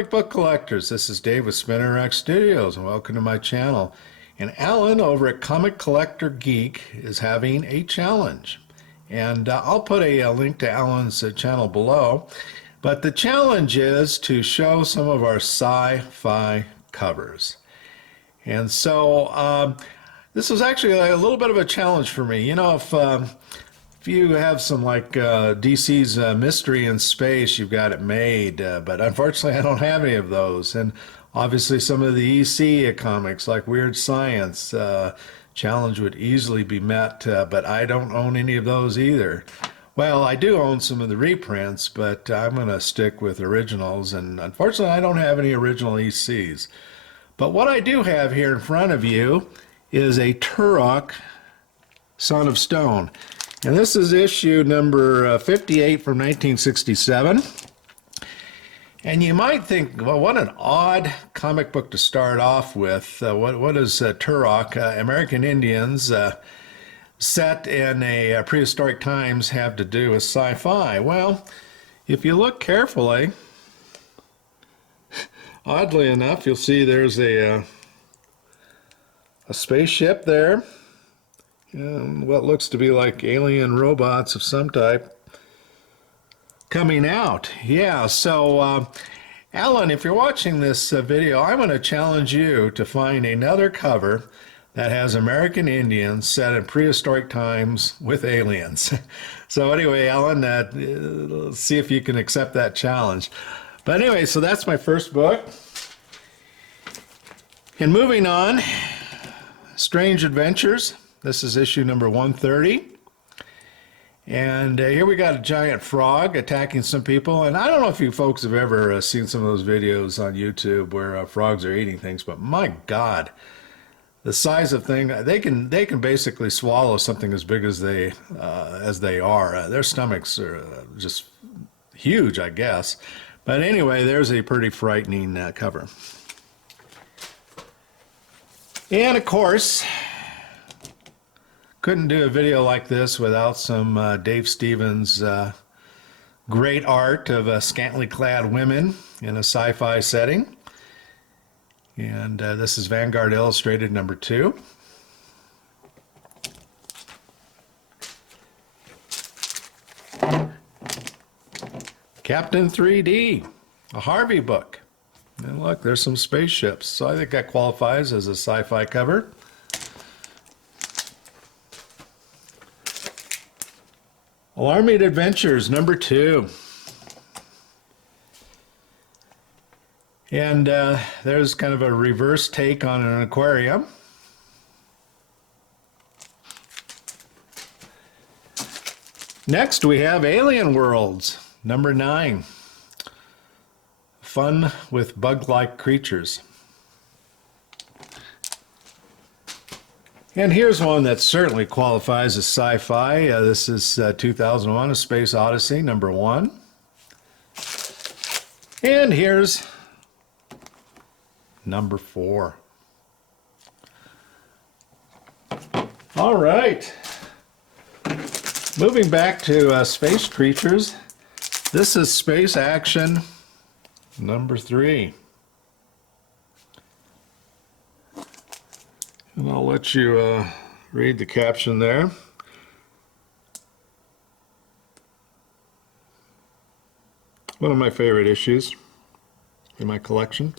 comic book collectors. This is Dave with Spinner Rack Studios, and welcome to my channel. And Alan over at Collector Geek is having a challenge. And I'll put a link to Alan's channel below. But the challenge is to show some of our sci-fi covers. And so this was actually a little bit of a challenge for me. You know, if you have some like DC's Mystery in Space, you've got it made, but unfortunately I don't have any of those. And obviously some of the EC comics like Weird Science challenge would easily be met, but I don't own any of those either. Well, I do own some of the reprints, but I'm going to stick with originals, and unfortunately I don't have any original ECs. But what I do have here in front of you is a Turok Son of Stone. And this is issue number 58 from 1967. And you might think, well, what an odd comic book to start off with. What does Turok, American Indians, set in a prehistoric times have to do with sci-fi? Well, if you look carefully, oddly enough, you'll see there's a spaceship there. What looks to be like alien robots of some type coming out. Yeah, so Alan, if you're watching this video, I'm going to challenge you to find another cover that has American Indians set in prehistoric times with aliens. So anyway, Alan, let's see if you can accept that challenge. But anyway, so that's my first book. And moving on, Strange Adventures. This is issue number 130. And here we got a giant frog attacking some people. And I don't know if you folks have ever seen some of those videos on YouTube where frogs are eating things, but my God, the size of thing, they can basically swallow something as big as they are. Their stomachs are just huge, I guess. But anyway, there's a pretty frightening cover. And of course, couldn't do a video like this without some Dave Stevens' great art of scantily clad women in a sci-fi setting. And this is Vanguard Illustrated number 2. Captain 3D, a Harvey book. And look, there's some spaceships. So I think that qualifies as a sci-fi cover. Alarming Adventures number 2. And there's kind of a reverse take on an aquarium. Next we have Alien Worlds number 9. Fun with bug-like creatures. And here's one that certainly qualifies as sci-fi. This is 2001: A Space Odyssey, number 1. And here's number 4. All right. Moving back to space creatures, this is Space Action, number 3. And I'll let you read the caption there. One of my favorite issues in my collection.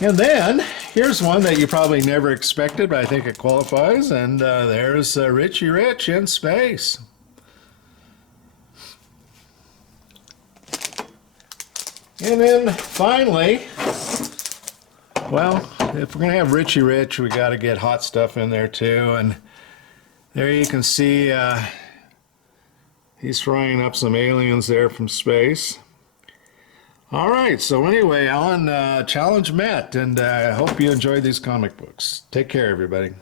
And then, here's one that you probably never expected, but I think it qualifies. And there's Richie Rich in Space. And then, finally, well, if we're going to have Richie Rich, we got to get hot stuff in there too. And there you can see he's frying up some aliens there from space. All right, so anyway, Alan, challenge met, and I hope you enjoyed these comic books. Take care, everybody.